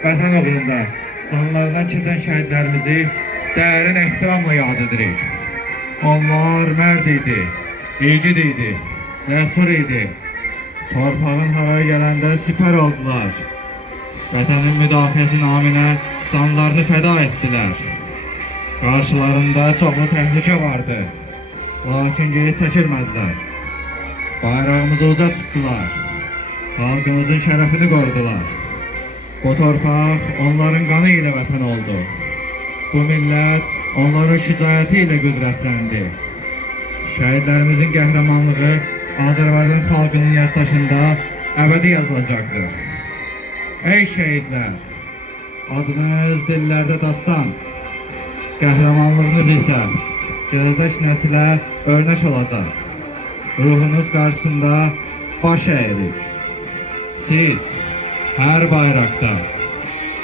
Vətən uğrunda canlarından keçən şəhidlərimizi dərin ehtiramla yad edirik. Onlar mərd idi, yiğit idi, cəsur idi. Torpağın haraya gələndə sipər oldular. Vətənin müdafiəsi naminə canlarını fəda etdilər. Qarşılarında çoxlu təhlükə vardı. Lakin geri çəkilmədilər. Bayrağımızı uca tutdular. Xalqımızın şərəfini qorudular. Bu torpaq onların qanı ilə vətən oldu. Bu millət onların şücaəti ilə qüdrətləndi. Şəhidlərimizin qəhrəmanlığı Azərbaycan xalqının yaddaşında əbədi yazılacaqdır. Ey şəhidlər! Adınız dillərdə dastan, qəhrəmanlığınız isə gələcək nəsilə örnək olacaq. Ruhunuz qarşısında baş əyirik. Siz hər bayraqda,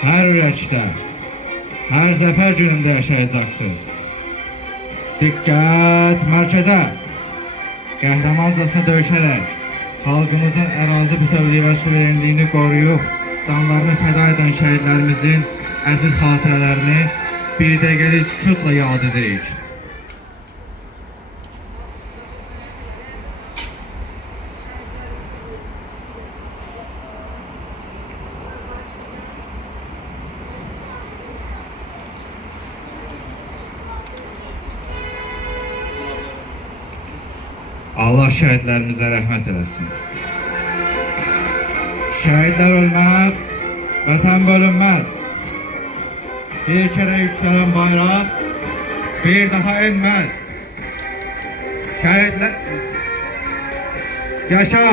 hər ürəkdə, hər zəfər günündə yaşayacaqsınız. Diqqət mərkəzə! Qəhrəmancasına döyüşərək xalqımızın ərazi bütövlüyü və suverenliyini qoruyub canlarını fəda edən şəhidlərimizin əziz xatirələrini bir dəqiqəlik sükutla yad edirik. Allah şəhidlərimizə rəhmət eləsin. Şəhidlər ölməz, vətən bölünməz. Bir kere yükselen bayraq bir daha inməz. Şəhidlər... Yaşa!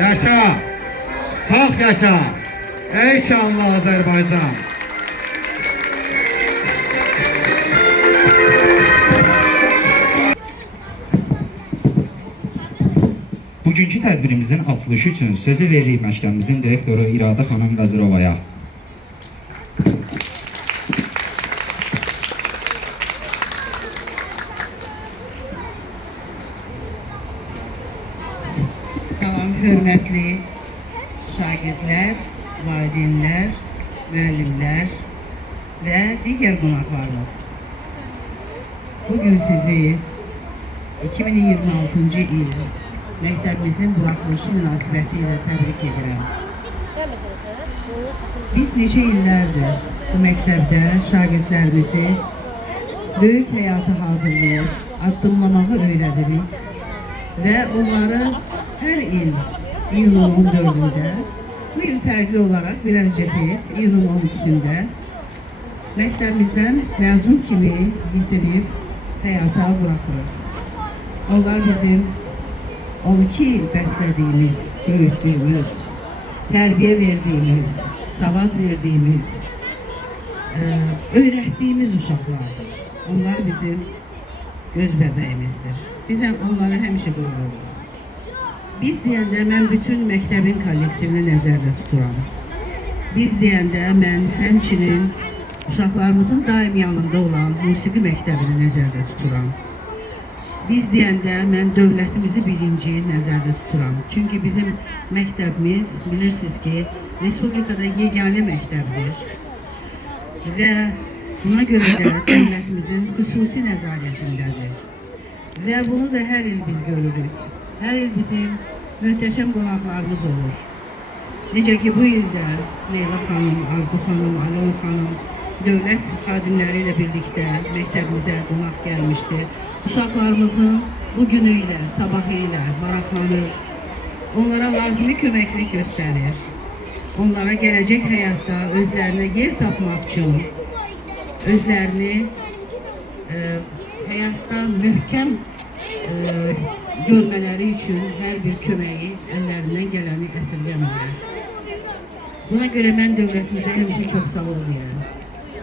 Yaşa! Çox yaşa! Ey şanlı Azərbaycan! Bugünkü tədbirimizin açılışı üçün sözü veririk məktəbimizin direktoru İradə xanım Qazirovaya. Salam, hörmətli şagirdlər, valideynlər, müəllimlər və digər qonaqlarımız. Bugün sizi 2026-cı il məktəbimizin buraxılışı münasibəti ilə təbrik edirəm. Biz neçə illərdir bu məktəbdə şagirdlərimizi böyük həyata hazırlayır, addımlamağı öyrədirik və onları hər il iyunun 14-də, bu il fərqli olaraq biraz tez, iyunun 12-sində məktəbimizdən məzun kimi yitirib həyata buraxırıq. Onlar bizim 12 il bəslədiyimiz, böyütdüyümüz, tərbiyə verdiyimiz, savad verdiyimiz, öyrətdiyimiz uşaqlardır. Onlar bizim göz bəbəyimizdir. Biz onları həmişə qoruruq. Biz deyəndə mən bütün məktəbin kollektivini nəzərdə tuturam. Biz deyəndə mən həmçinin uşaqlarımızın daim yanında olan musiqi məktəbini nəzərdə tuturam. Biz deyəndə mən dövlətimizi birinci nəzərdə tuturam. Çünki bizim məktəbimiz, bilirsiniz ki, Respublikada yeganə məktəbdir. Və buna görə də dövlətimizin xüsusi nəzarətindədir. Və bunu da hər il biz görürük. Hər il bizim möhtəşəm qonaqlarımız olur. Necə ki, bu ildə Leyla xanım, Arzu xanım, Alon xanım, dövlət xadimləri ilə birlikdə məktəbimizə qonaq gəlmişdi. Uşaqlarımızın bu günü ilə, sabahı ilə maraqlanır, onlara lazımi köməklik göstərir. Onlara gələcək həyatda özlərinə yer tapmaq üçün, özlərini həyatda möhkəm görmələri üçün hər bir köməyi əllərindən gələni əsirgəmirlər. Buna görə mən dövlətimizə həmişə çox sağ ol deyirəm.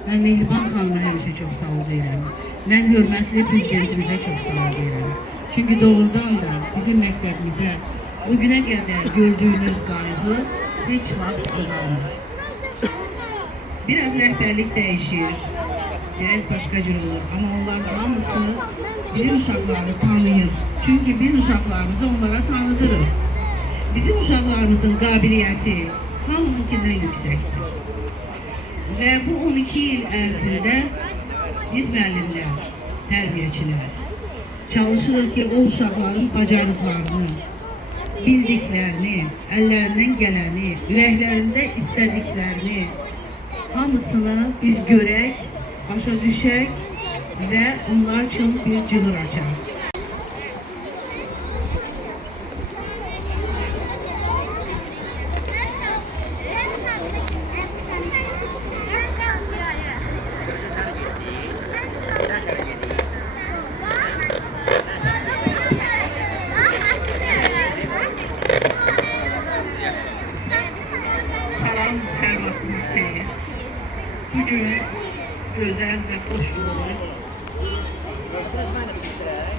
Mən Mehriban xanıma həmişə çox sağ ol deyirəm. Mən hörmətli prezidentimizə çox sağ ol deyirəm. Çünki doğrudan da bizim məktəbimizə o günə qədər gördüyünüz qayğı heç vaxt azalmır. Biraz rəhbərlik dəyişir, biraz başqa cür olur. Amma onların hamısı bizim uşaqları tanıyır. Çünki biz uşaqlarımızı onlara tanıdırıq. Bizim uşaqlarımızın qabiliyyəti hamınınkindən yüksəkdir. Və bu 12 il ərzində biz müəllimlər, tərbiyəçilər çalışırıq ki, o uşaqların bacarıqlarını, bildiklərini, əllərindən gələni, ürəklərində istədiklərini hamısını biz görək, başa düşək və onlar üçün bir cığır açaq. Salam, hər vaxtınız xeyir. Bugün gözəl və xoş günü.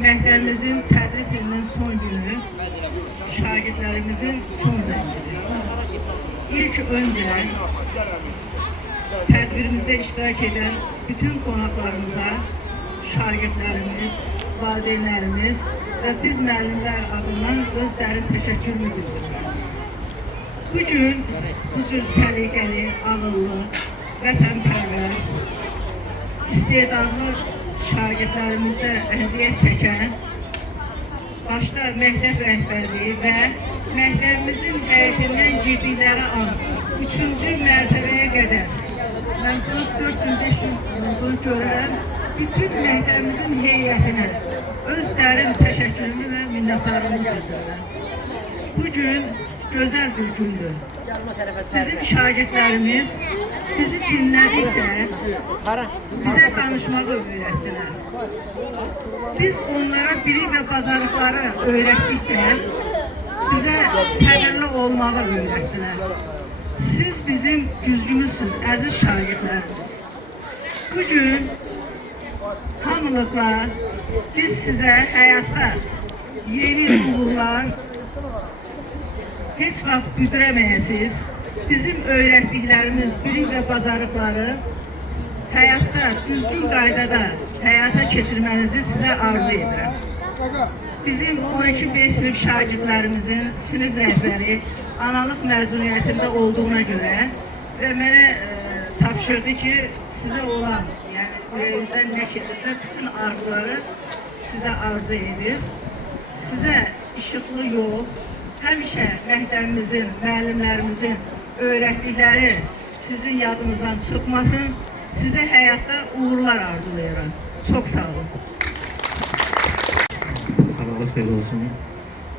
Məktəbimizin tədris ilinin son günü, şagirdlərimizin son zəngini. İlk öncə tədbirimizdə iştirak edən bütün qonaqlarımıza, şagirdlərimiz, valideynlərimiz və biz müəllimlər adından öz dərin təşəkkürümü bildirirəm. Bugün bu cür səliqəli, ağıllı, vətənpərvər, istedadlı şagirdlərimizə əziyyət çəkən, başda məktəb rəhbərliyi və məktəbimizin həyətindən girdikləri an 3-cü mərtəbəyə qədər mən bunu 4 gün, 5 gün bunu görürəm. Bütün məktəbimizin heyətinə öz dərin təşəkkürümü və minnətdarlığımı bildirirəm. Bugün gözəl bir gündür. Bizim şagirdlərimiz bizi dinlədikcə bizə danışmağı öyrətdilər. Biz onlara bilik və bacarıqları öyrətdikcə bizə səbirli olmağı öyrətdilər. Siz bizim güzgümüzsünüz, əziz şagirdlərimiz. Bugün hamılıqla biz sizə həyatda yeni uğurlar heç vaxt büdürəməyəsiniz. Bizim öyrətdiklərimiz, bilik və bacarıqları həyatda düzgün qaydada həyata keçirmənizi sizə arzu edirəm. Bizim 12B sinif şagirdlərimizin sinif rəhbəri analıq məzuniyyətində olduğuna görə və mənə tapşırdı ki, sizə olan, yəni ürəyinizdən nə keçirsə, bütün arzuları sizə arzu edir. Sizə işıqlı yol, həmişə məktəbimizin, müəllimlərimizin öyrətdikləri sizin yadınızdan çıxmasın. Sizə həyatda uğurlar arzulayıram. Çox sağ olun. Sabahınız xeyir olsun.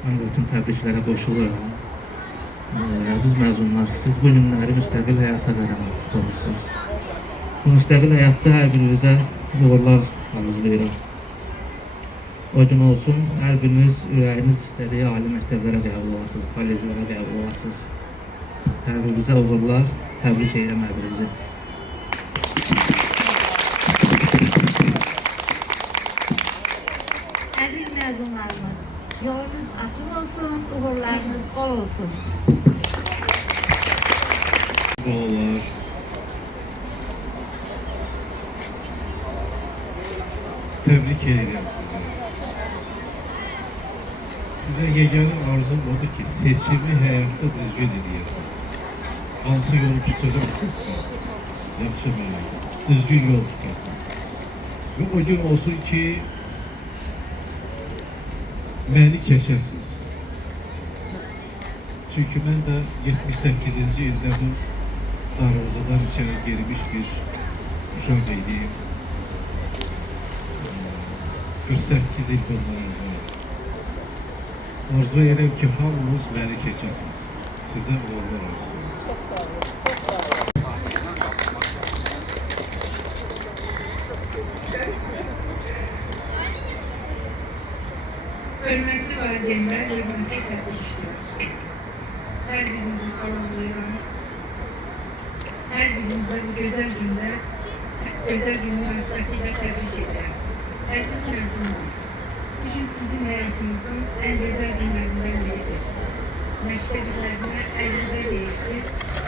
Mən də bütün təbriklərə qoşuluram. Əziz məzunlar, siz bu günləri müstəqil həyata qədəm tutursunuz. Bu müstəqil həyatda hər birinizə uğurlar arzulayıram. O gün olsun, hər biriniz ürəyiniz istədiyi ali məktəblərə qəbul olasınız, kolleclərə qəbul olasınız. Hər birinizə uğurlar, təbrik edirəm hər birinizi. Əziz məzunlarımız, yolunuz açıq olsun, uğurlarınız bol olsun. Olar. Təbrik edirəm sizi. Sizə yeganə arzum odur ki, seçimi həyatda düzgün edərsiniz. Hansı yolu tutacaqsınızsa, yaxşı mənada, düzgün yol tutasınız. Və o gün olsun ki, məni keçəsiniz. Çünki mən də 78-ci ildə bu darvazadan içəri girmiş bir uşaq idim. 48 il bundan əvvəl. Arzu edirəm ki, hamınız məni keçəsiniz. Sizə uğurlar arzulayıram. Çox sağ olun, çox sağ olun. Hörmətli valideynlər və hörmətli tədbirçilər. Hər birinizi salamlayıram. Hər birinizə bu gözəl gündə, gözəl gün münasibətilə təbrik edirəm. Əziz məzunlar, bugün sizin həyatınızın ən gözəl günlərindən biridir. Məktəb üzərinə əlində deyirsiniz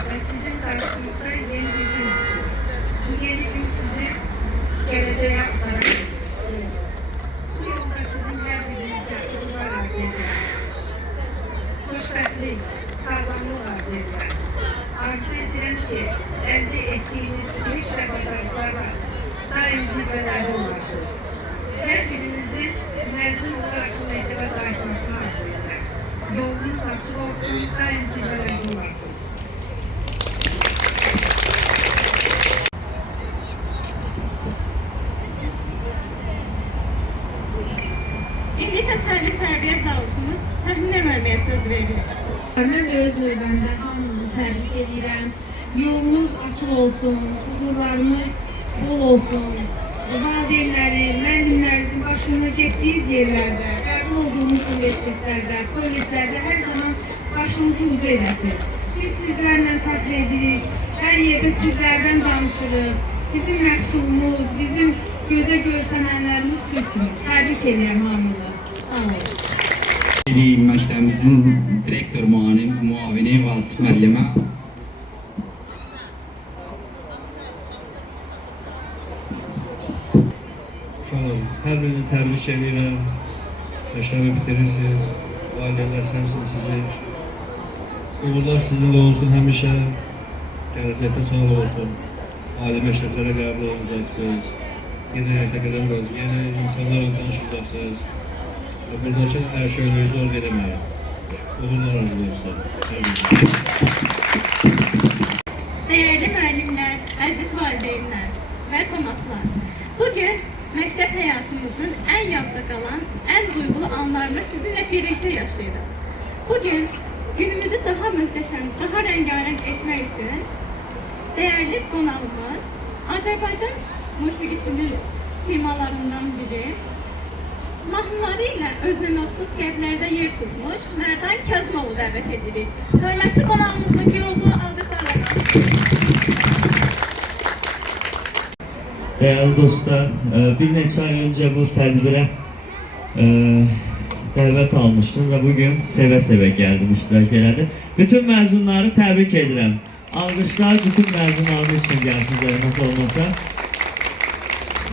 və sizin qarşınızda yeni bir gün düşür. Bu yeni gün sizi gələcəyə aparır. Bu yolda sizin hər birinizə uğurlar arzu edirəm. Xoşbəxtlik, sağlamlıq arzu edirəm. Arzu edirəm ki, əldə etdiyiniz bilik və bacarıqlarla daim zirvələrdə olasınız. Hər birinizin məzun olaraq bu məktəbə qayıtmasını arzu edirəm. Yolunuz açıq olsun, daim sizlərə olasın. İndi isə təlim-tərbiyə zavucumuz təhlil verməyə söz verir. Mən də öz növbəmdə hamınızı təbrik edirəm. Yolunuz açıq olsun, huzurlarınız bol olsun. Valideynlərin, müəllimlərinizin başına getdiyiniz yerlərdə, qəbul olduğunuz universitetlərdə, kolleclərdə hər zaman başınızı uca edəsiniz. Biz sizlərlə fəxr edirik, hər yerdə sizlərdən danışırıq. Bizim məhsulumuz, bizim gözə görsənənlərimiz sizsiniz. Təbrik edirəm hamınızı. Sağ olun. Məktəbimizin direktor müavini Vasif müəllimə. Sağ olun. Hər birinizi təbrik edirəm. Məktəbi bitirirsiniz. Valideynlər səmsin sizi. Uğurlar sizinlə olsun həmişə. Gələcəkdə sağ olsun. Ali məktəblərə qəbul olunacaqsınız. Yeni həyata qədəm qoyacaqsınız. Yeni insanlarla tanışacaqsınız. Və buradakı hər şeyinizi zor verəməyim. Uğurlar arzulayırsan. Değerli müəllimlər, əziz valideynlər və qonaqlar. Bugün məktəb həyatımızın ən yadda qalan, ən duyğulu anlarını sizinlə birlikdə yaşayırıq. Bugün günümüzü daha möhtəşəm, daha rəngarəng etmək üçün değerli qonağımız Azərbaycan musiqisinin simalarından biri, mahnıları ilə özünə məxsus qəlblərdə yer tutmuş Mərdan Kazımovu dəvət edirik. Hörmətli qonağımızın gürültülü alqışlarla Değerli dostlar, bir neçə ay önce bu tədbirə dəvət almışdım və bugün sevə-sevə gəldim, iştirak elədim. Bütün məzunları təbrik edirəm. Alqışlar bütün məzunlarımız üçün gəlsin, zəhmət olmasa.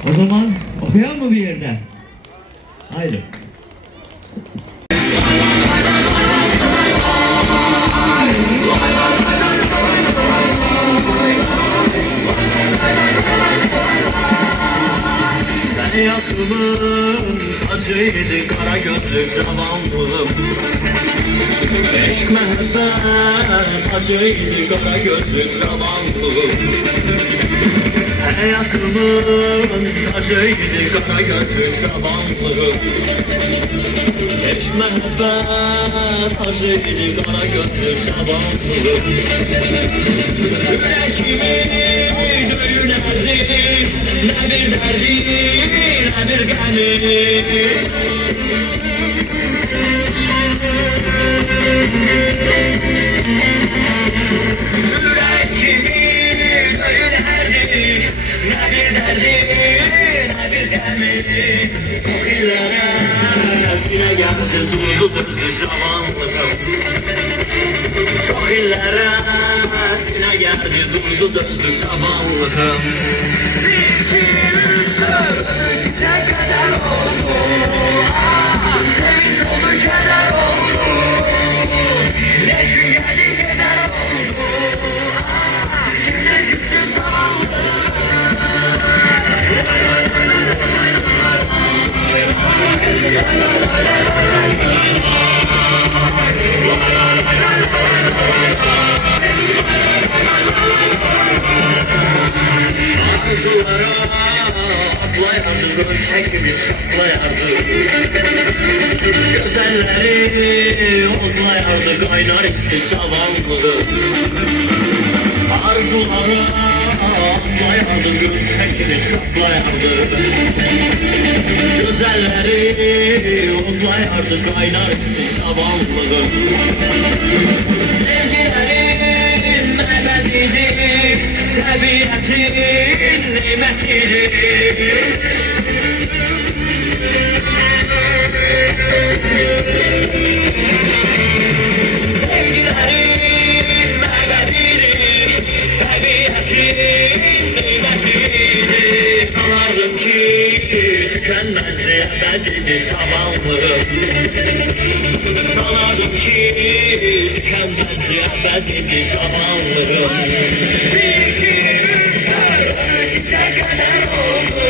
O zaman okuyalım mı bir yerde? Haydi. Hayatımın tacıydı kara gözlü cavanlığım. Eşk məhəbbət tacıydı kara gözlü cavanlığım. Hayatımın tacıydı kara gözlü cavanlığım. Eşk məhəbbət tacıydı kara gözlü cavanlığım. Ürəkimi döyünərdi nə bir dərdi, nə bir qəmi. Ürəkimi döyünərdi nə bir dərdi, nə bir qəmi. Çox illərə sinə gəldi durdu gözlü cavanlığım. Çox illərə sinə gəldi durdu gözlü cavanlığım. Çiçek kadar oldu, sevinç oldu, keder oldu. Ne gün geldi, keder oldu, kimden küstü zavallı. Arzulara atlayardı, gönül çekimi çatlayardı. Güzelleri odlayardı, kaynar hissi cavanlığı. Arzulara atlayardı, gönül çekimi çatlayardı. Güzelleri odlayardı, kaynar hissi cavanlığı. Sevgilerin məbədidir, təbiətin nimətidir. Sevgilerin məbədidir, təbiətin nimətidir. Sanardım ki, tükənməzdi, əbədidir cavanlığım. Sanardım ki, tükənməzdi, əbədidir cavanlığım. Bir gün çiçek kadar oldu,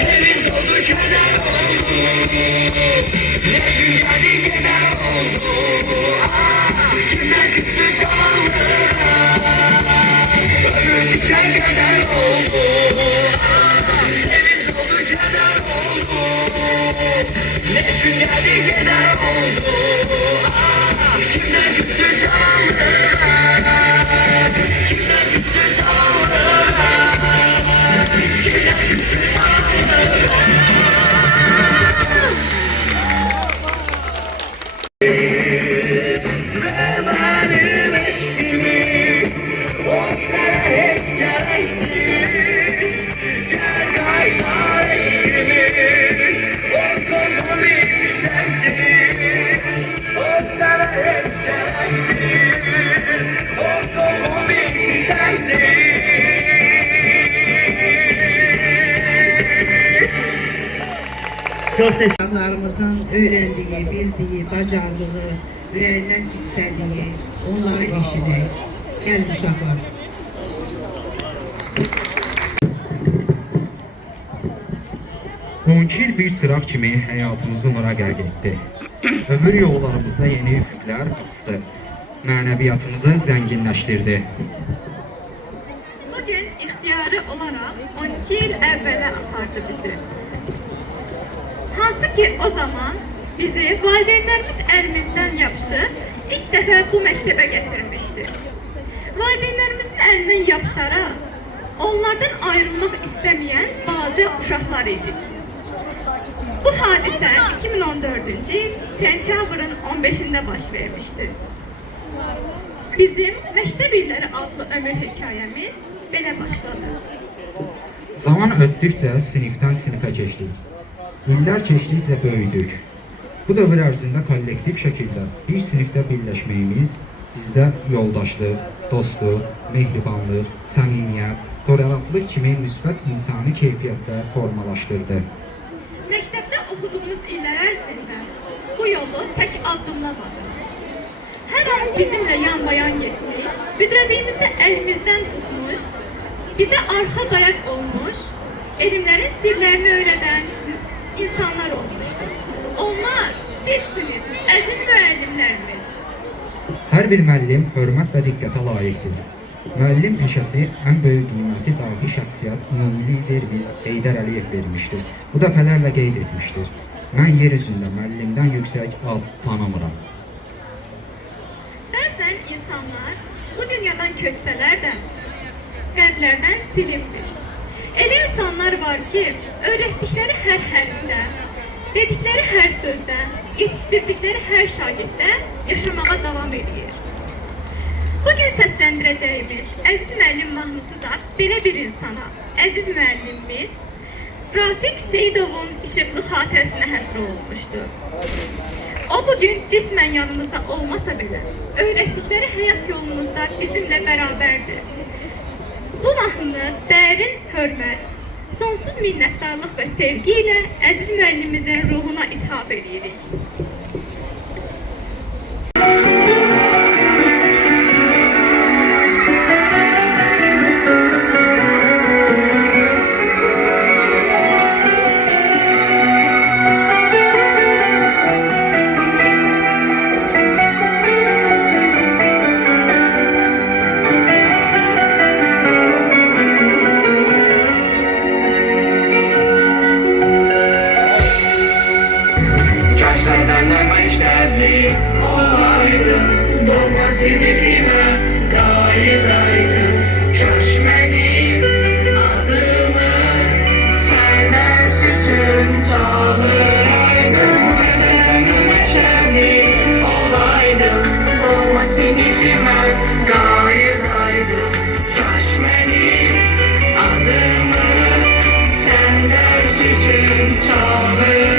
sevinç oldu, keder oldu. Ne gün geldi, keder oldu. kimden küstü canlarım. Ömür çiçek kadar oldu. Sevinç oldu keder oldu. Ne için geldi keder oldu. Kimden küstü canlarım. Kimden küstü canlarım. Kimden küstü canlarım. Ve benim eşkimi o sana hiç gerekti. Gel kaytar eşkimi o son bir çiçekti. O sana hiç gerekti. O son bir çiçekti. Çok teşekkür İnsanlarımızın öğrendiği, bildiği, bacardığı, ürəyindən istədiyi, onları eşidək. Gəlin uşaqlar. Monkil bir çıraq kimi həyatımızı nura qərq etdi. Ömür yollarımızda yeni üfüqlər açdı. Mənəviyyatımızı zənginləşdirdi. Bugün ixtiyari olarak 12 yıl evvele apardı bizi. Hansı ki o zaman bizi valideynlerimiz elimizden yapışıp ilk defa bu mektebe getirmişti. Valideynlerimizin elinden yapışarak onlardan ayrılmak istemeyen balaca uşaqlar idik. Bu hadise 2014 yıl sentyabrın 15'inde baş vermişti. Bizim Məktəb İlləri adlı ömür hekayemiz belə başladı. Zaman ötdükcə sinifdən sinifə keçdik. İllər keçdikcə böyüdük. Bu dövr ərzində kollektiv şəkildə bir sinifdə birləşməyimiz bizdə yoldaşlıq, dostluq, mehribanlıq, səmimiyyət, tolerantlıq kimi müsbət insani keyfiyyətlər formalaşdırdı. Məktəbdə oxuduğumuz illər ərzində bu yolu tək addımlamadı. Hər an bizimlə yan-bayan getmiş, büdrədiyimizdə əlimizdən tutmuş, bizə arxa dayaq olmuş, elmlərin sirlərini öyrədən insanlar olmuşdu. Onlar sizsiniz, əziz müəllimlərimiz. Hər bir müəllim hörmət və diqqətə layiqdir. Müəllim peşəsi ən böyük qiyməti dahi şəxsiyyət ümumi liderimiz Heydər Əliyev vermişdir. Bu dəfələrlə qeyd etmişdir. Mən yer üzündə müəllimdən yüksək ad tanımıram. Bəzən insanlar bu dünyadan köksələr də qəlblərdən silinmir. Elə insanlar var ki, öyrətdikləri hər hərfdə, dedikləri hər sözdə, yetişdirdikləri hər şagirddə yaşamağa davam edir. Bugün səsləndirəcəyimiz əziz müəllim mahnısı da belə bir insana, əziz müəllimimiz Rafiq Seyidovun işıqlı xatirəsinə həsr olunmuşdur. O bugün cismən yanımızda olmasa belə, öyrətdikləri həyat yolumuzda bizimlə bərabərdir. Bu mahnını dərin hörmət, sonsuz minnətdarlıq və sevgi ilə əziz müəllimimizin ruhuna ithaf edirik. Sinifime kayıdaydım. Köşmedim adımı senden sütün çalıraydım. Köşmedenime kendi olaydım. Olma sinifime kayıdaydım. Köşmedim adımı senden sütün çalıraydım.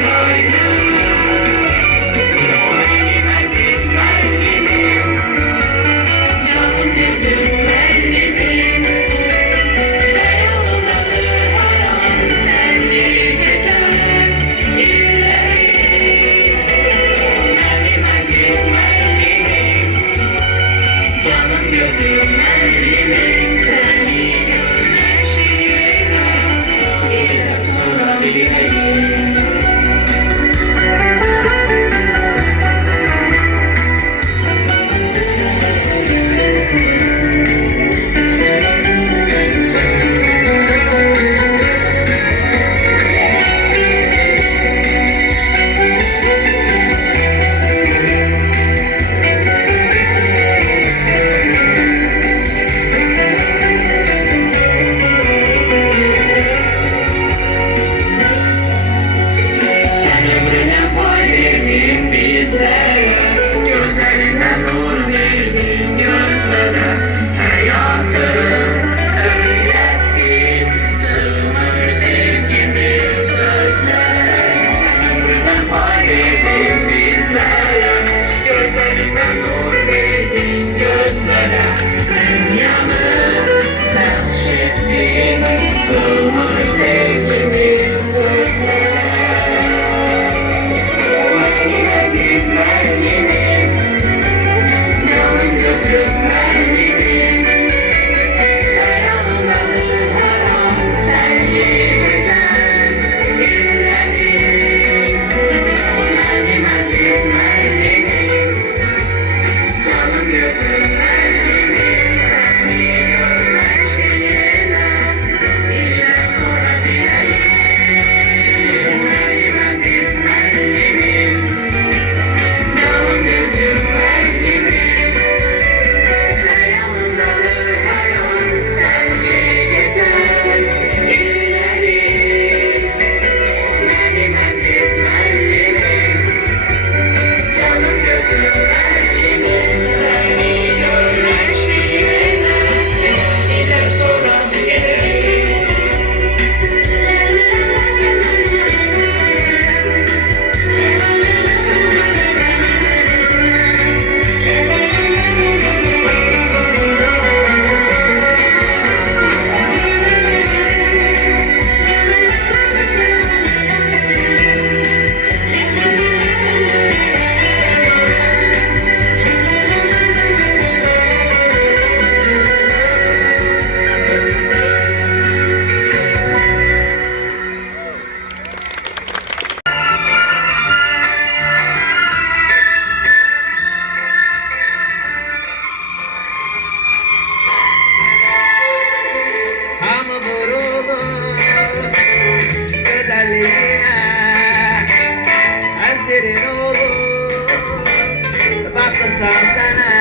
atar sənə.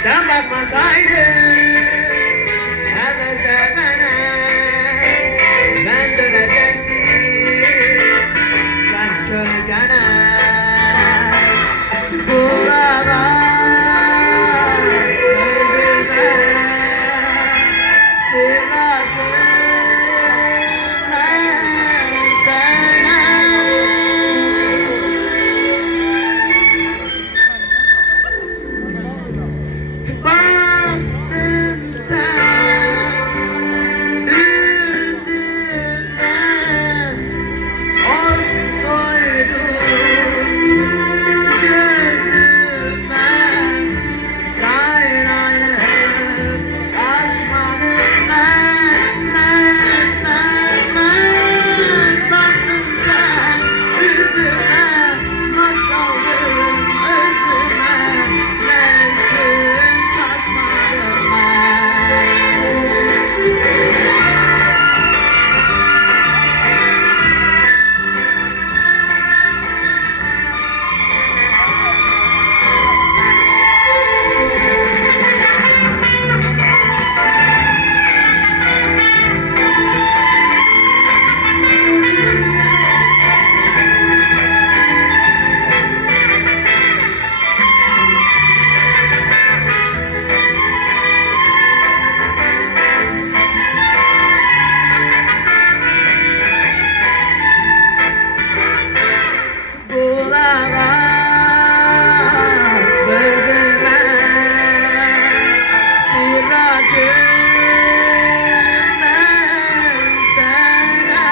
Sən baxmasaydın əvvəlcə mənə, mən dönəcəkdim sən kölgənə. Qulaq as sözümə, sırracım mən sənə. Baktın sen üzümden, ot koydun gözüme, kaynayıp aşmadım ben. Baktın sen yüzüme, mat kaldım özüme, ne için taşmadım ben. Qulaq as sözümə, sırracım mən sənə.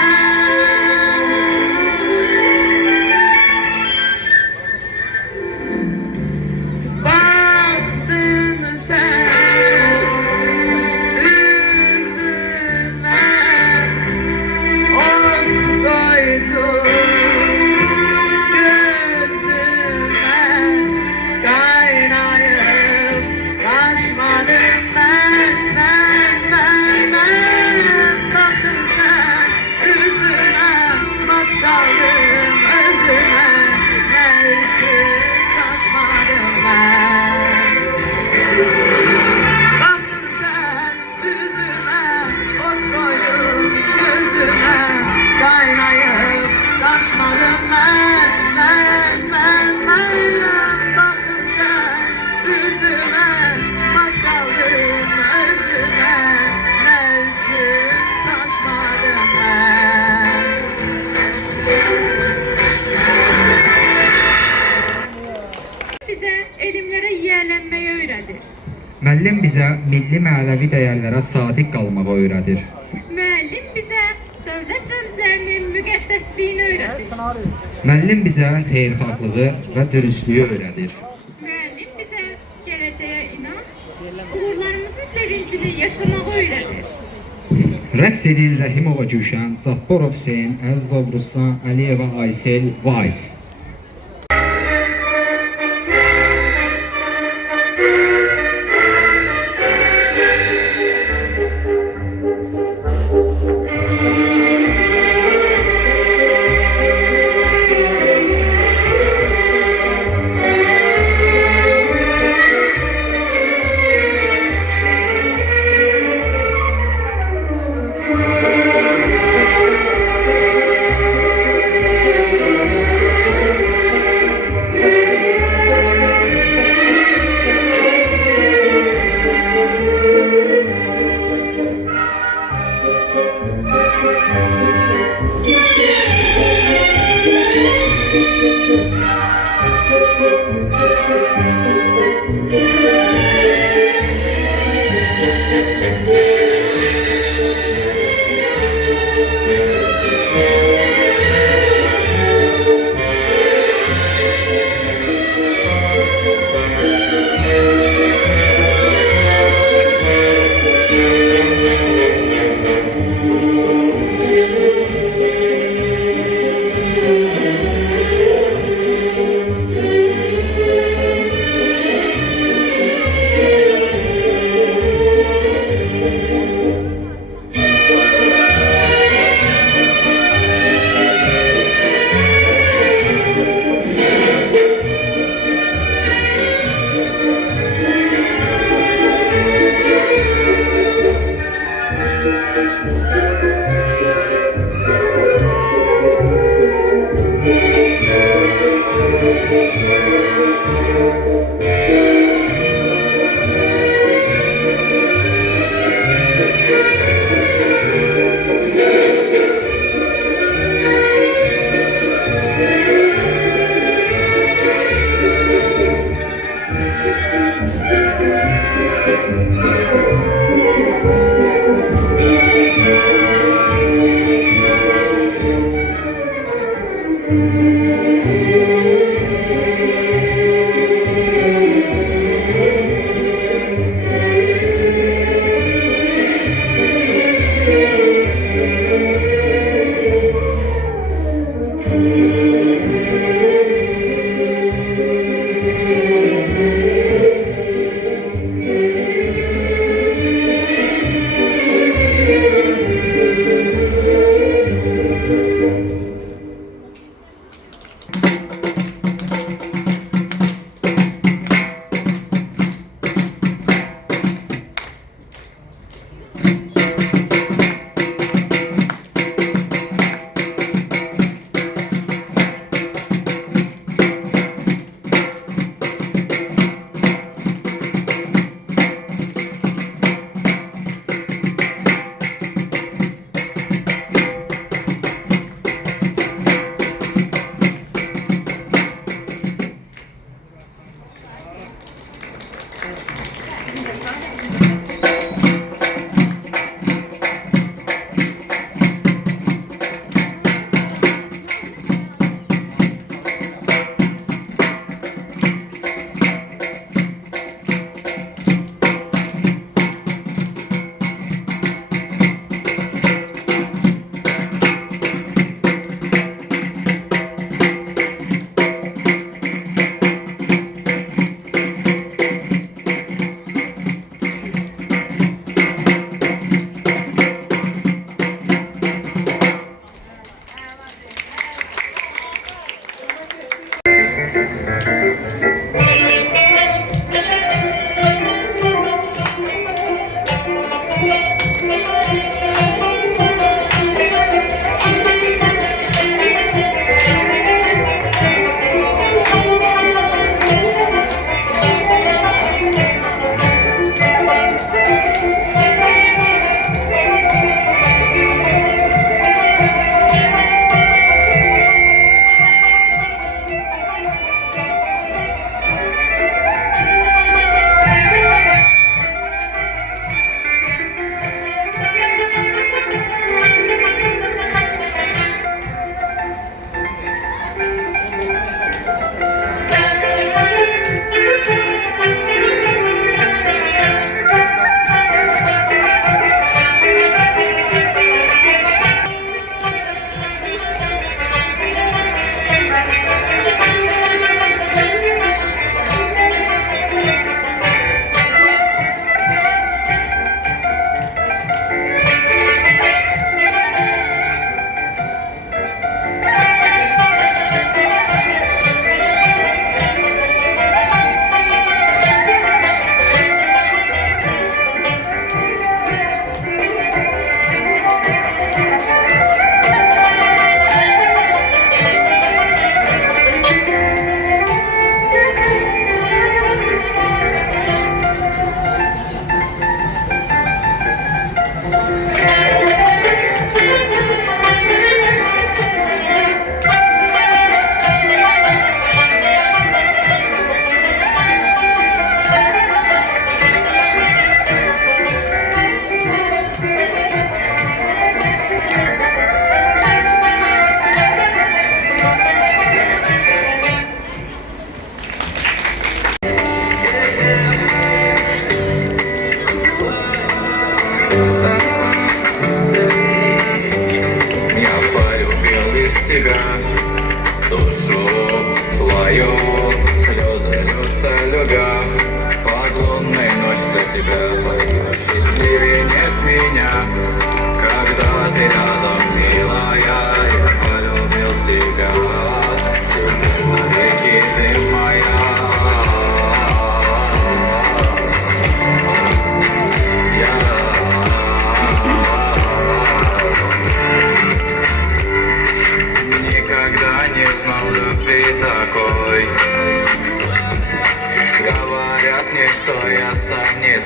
Baktın sen üzüme, ot koydun gözüme, kaynayıp kaçmadım ben. Baktın sen yüzüme, mat kaldım özüme, ne için taşmadım ben. Baktın sen yüzüme, ot koydun gözüme, kaynayıp taşmadım ben. Baktın sen yüzüme, mat kaldım özüme, ne için taşmadım ben. Bizə elmlərə yiyələnməyi öyrədir. Müəllim bizə milli mənəvi dəyərlərə sadiq qalmağı öyrədir. Müəllim bizə dövlət rəmzlərinin müqəddəsliyini öyrədir. Müəllim bizə xeyirxahlığı və dürüstlüyü öyrədir. Müəllim bizə gələcəyə inam, uğurlarımızın sevincini yaşamağı öyrədir. Rəqs edir Rəhimova Gülşən, Cabbarov Hüseyn, Əzizov Ruslan, Əliyeva Aysel, Vays.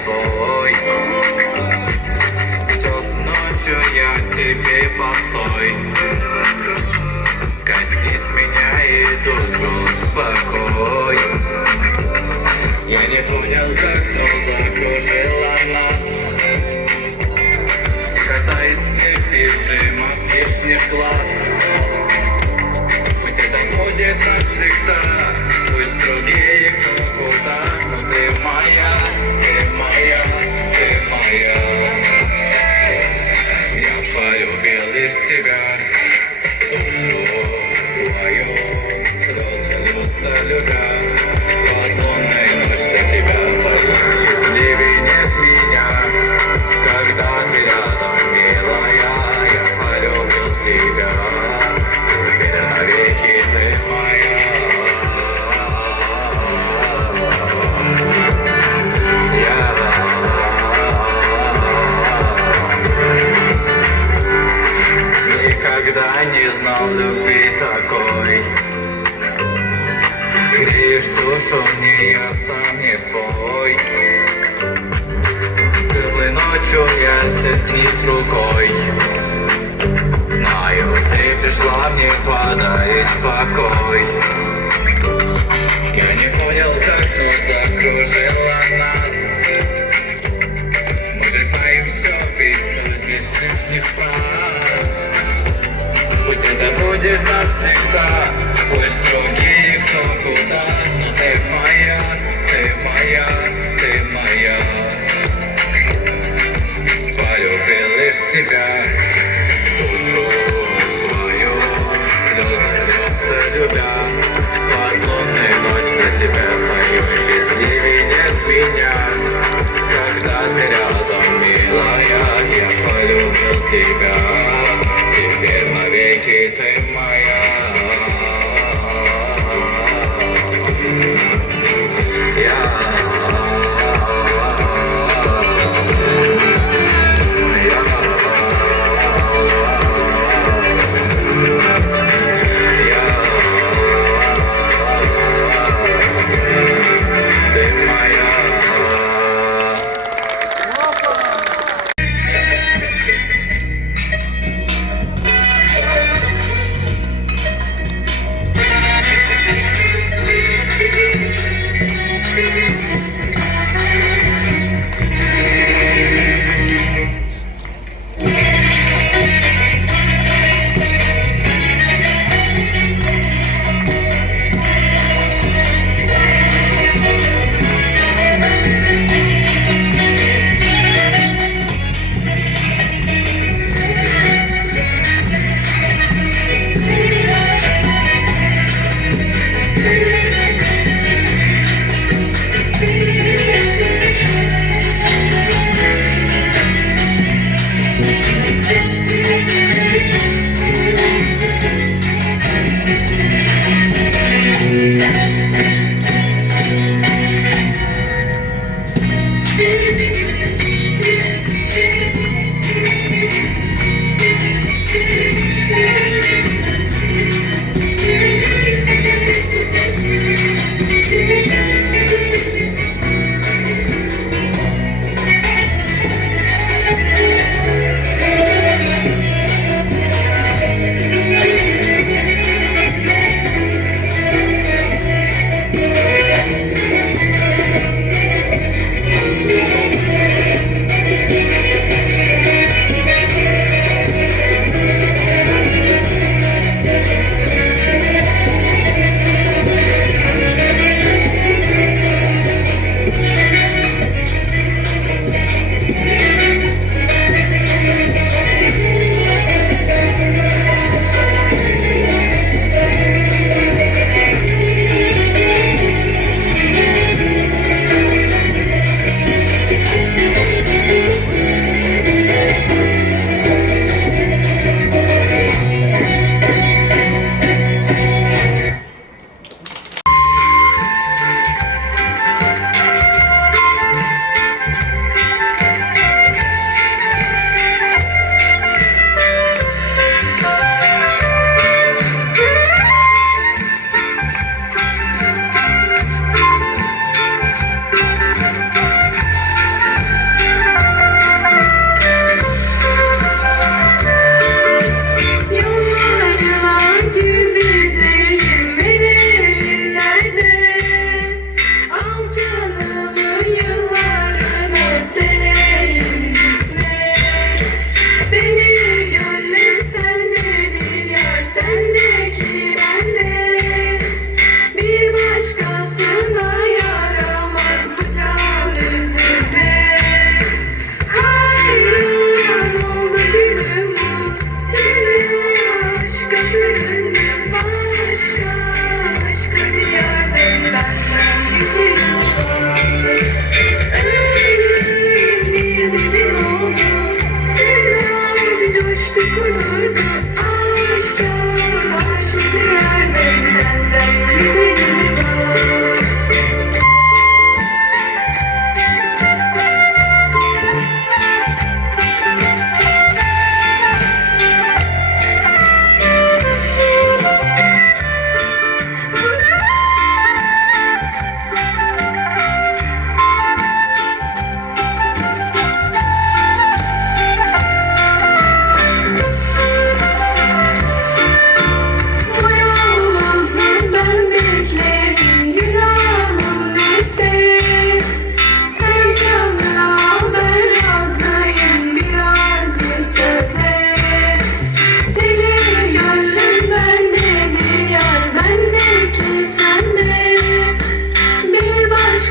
свой. Идет ночью, я тебе босой. Коснись меня и душу успокой. Я не понял, как, но закружила нас. Катает снег, бежим от лишних глаз. Пусть это будет навсегда, пусть другие кто куда, но ты моя, ты моя, ты моя. Я полюбил лишь тебя, душу твою, слезы льются любя. Под лунной ночь до тебя пою, счастливей нет меня, когда ты рядом, милая. Я полюбил тебя, теперь навеки ты моя. Я никогда не знал любви такой. Греешь душу мне, я сам не свой. Теплой ночью я вниз рукой. Знаю, ты пришла мне подарить покой. Я не понял, как, но закружила нас. Мы же знаем все без лишних фраз. Пусть это будет навсегда, пусть другие кто куда, но ты моя, ты моя, ты моя. Полюбил лишь тебя, душу твою, слезы льются любя. Под лунной ночь до тебя пою, счастливей нет меня, когда ты рядом, милая. Я полюбил тебя, теперь навеки ты моя.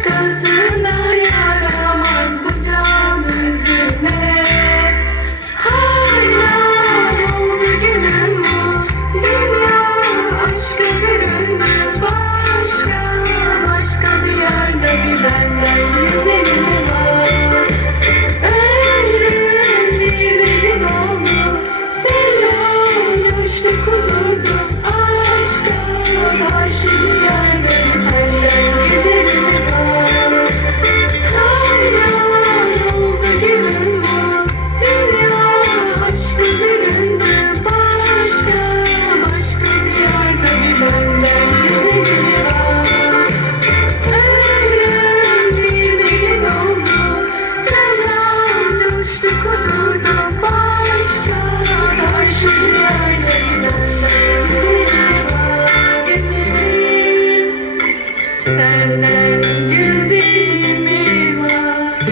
başkasına yaramaz bu can üzüme. Hayran oldu gülüm bu dünya aşkı görünür başka bir yerde bir benden güzeli var. Ömrüm bir oldu sevda coştu kudurdu aşka karşı bir yerde senden güzeli var. Hayran oldu gülüm bu dünya aşkı görünür başka bir yerde bir benden güzeli var. Ömrüm bir oldu sevda coştu kudurdu başka karşı bir yerde senden güzeli var. Güzelim senden güzeli mi var?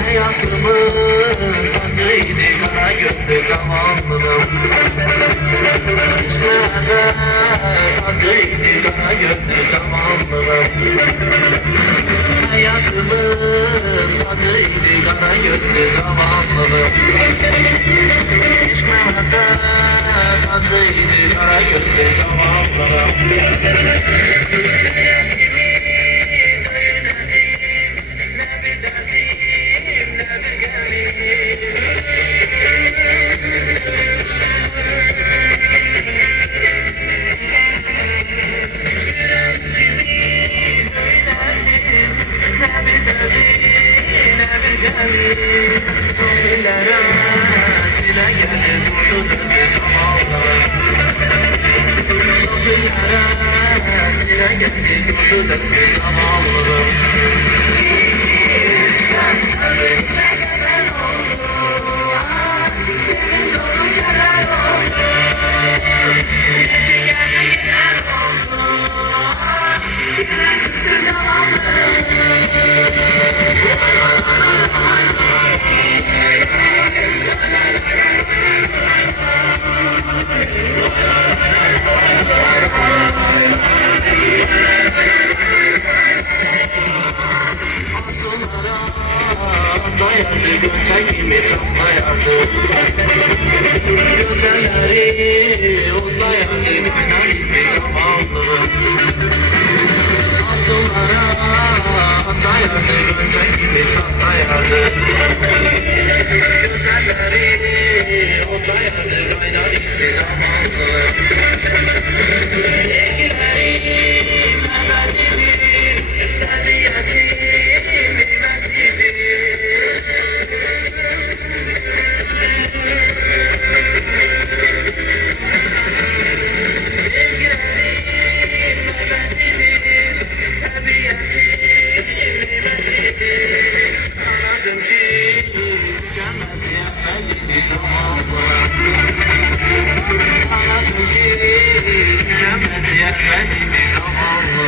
Hayatımın tacıydı kara gözlü cavanlığım. İşlerde tacıydı kara gözlü cavanlığım. Hayatımın tacıydı kara gözlü cavanlığım. İşk mehabbet tacıydı kara gözlü cavanlığım. Dayandı gönçe gibi çatlayardı. Güzelleri otlayandı kaynar ismi cavanlığım. Asıllara dayandı gönçe gibi çatlayardı. Güzelleri otlayandı kaynar ismi cavanlığım. Sevgilerim ebedidir, tabiatim bilmezlidir. idi zamanlı. Anladım ki tükenmez diyemez idi zamanlı.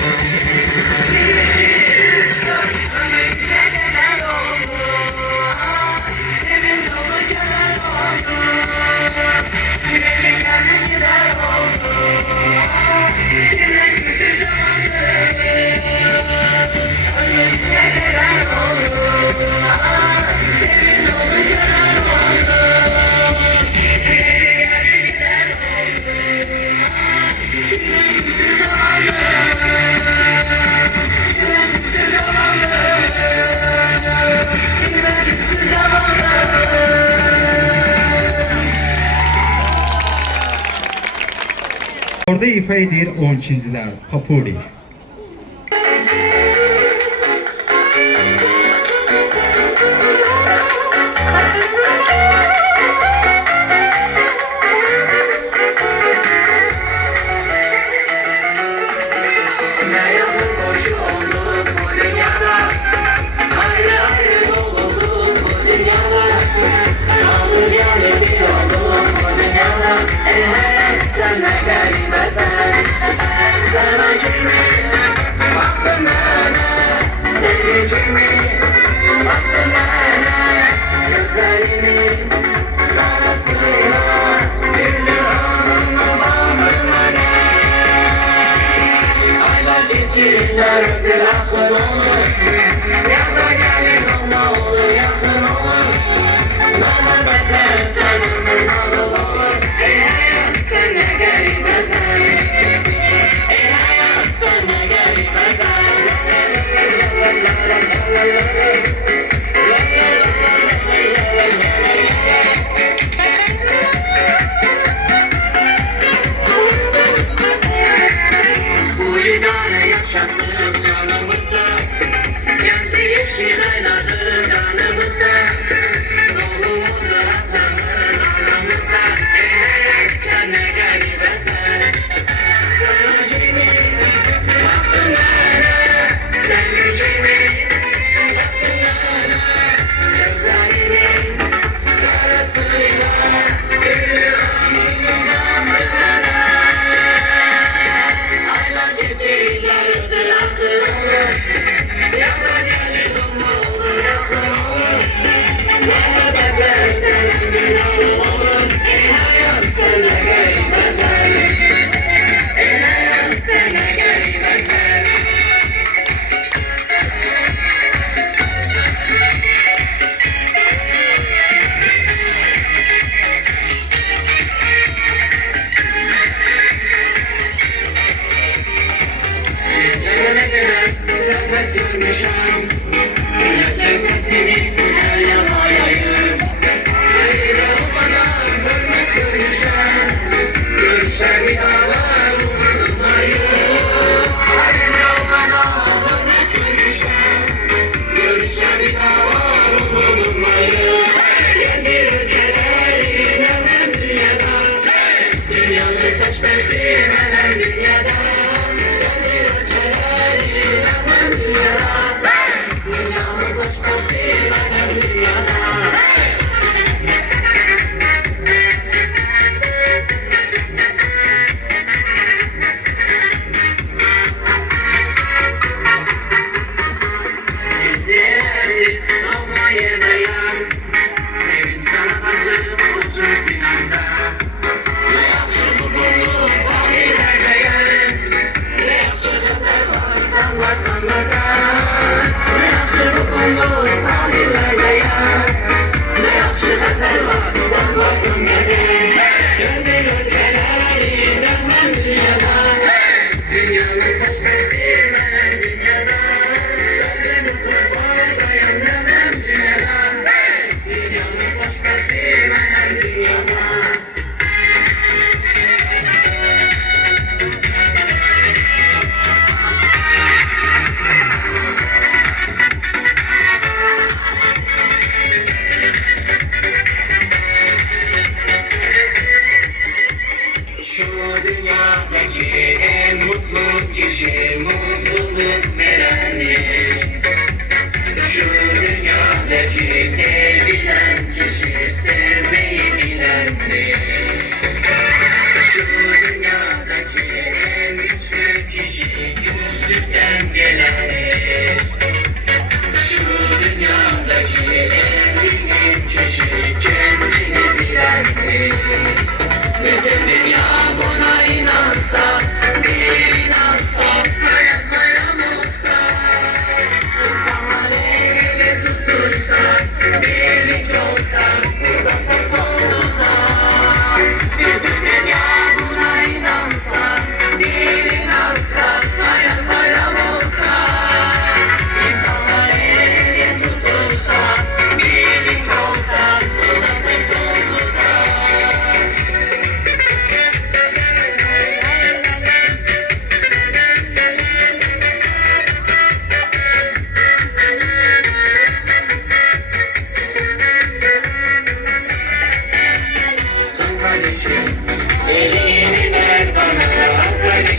Sevinç oldu keder oldu. Güneşin geldi gider oldu. Kimle küstü canlı. Ölmüşçe keder oldu. Sevinç oldu keder oldu. Güneşin geldi gider oldu. Kimle küstü canlı. Kimle küstü canlı. Kimle küstü canlı. Orada ifa edir 12-cilər Papuri. Ne yapıp boş olduk bu dünyada. Ayrı ayrı dolduk bu dünyada. Alır yanı bir olduk bu dünyada. Sen ne garibesen. Sana girme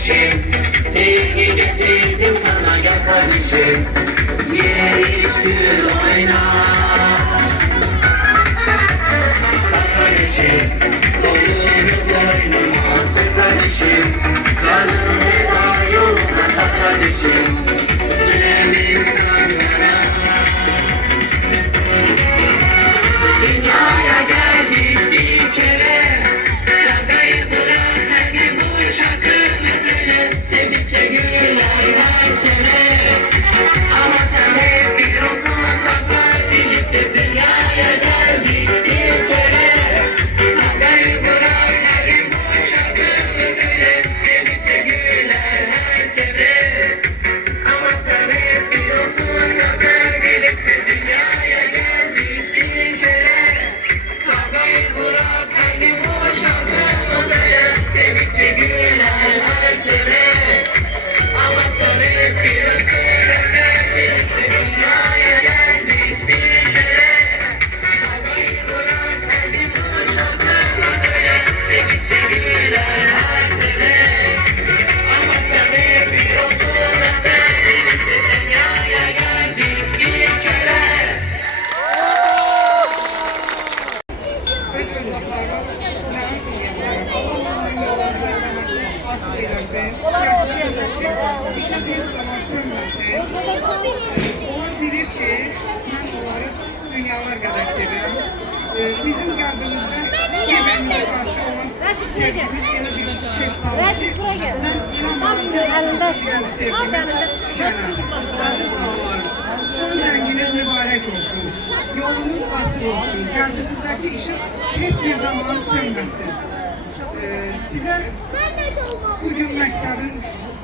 kardeşim. Sevgi getirdim sana gel kardeşim. Yer iç gül oyna. Sar kardeşim, kolunu boynuma alsın kardeşim. Canım veda yoluna tak kardeşim. Tüm insanlara. Dünyaya geldik bir kere. Gagayı bırak hadi bu şarkını söyle. Sevdikçe güler her çere. Ama sen hep bir olsun taklar bilip de dünyaya geldik bir kere. Gagayı bırak hadi bu şarkını söyle. Sevdikçe güler her çevre. Ama sen hep bir olsun taklar bilip de dünyaya geldik bir kere. Kavgayı bırak hadi bu şarkını söyle. Sevdikçe güler her çevre. Ama sen hep bir olsun taklar bilip de dünyaya geldik bir kere. Kavgayı bırak hadi bu şarkını söyle. Sevdikçe güler her çevre. Ama sen hep bir olsun taklar bilip de dünyaya geldik bir kere. Öz özaklarına mənim sürüyənlərə, Allah onların yollarını açıq eləsin, gətirəcək, işin bir zaman sönməsin. Onlar bilir ki, mən onları dünyalar qədər sevirəm. Bizim qəlbimizdə bir-birimizə qarşı olan sevgimiz elə bir kök salır ki, mən inanmıyorum ki, sevgimiz tükənər. Aziz ağalarım, son rənginiz mübarək olsun, yolunuz açıq olsun, qəlbinizdəki işıq heç bir zaman sönməsin. Sizə bugün məktəbin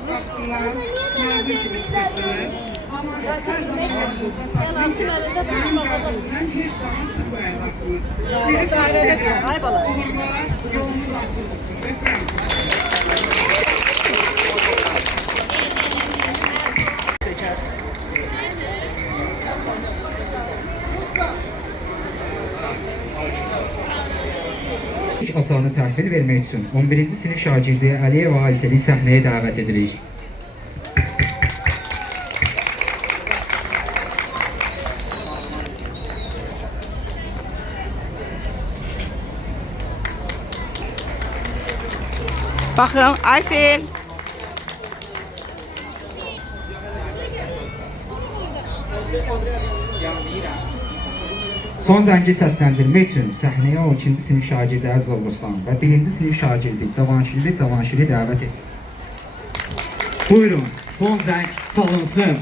qapısından məzun kimi çıxırsınız. Amma hər zaman yadınızda saxlayın ki, mənim qəlbimdən heç zaman çıxmayacaqsınız. Sizi çox sevirəm. Uğurlar, yolunuz açıq olsun. Öpürəm sizi. İlk açağını təhvil vermək üçün 11-ci sinif şagirdi Əliyev Ayseli səhnəyə dəvət edirik. Baxın, Aysel. Son zəngi səsləndirmək üçün səhnəyə 12-ci sinif şagirdi Əzizov Ruslan və 1-ci sinif şagirdi Cavanşiri dəvət edirik. Buyurun, son zəng salınsın.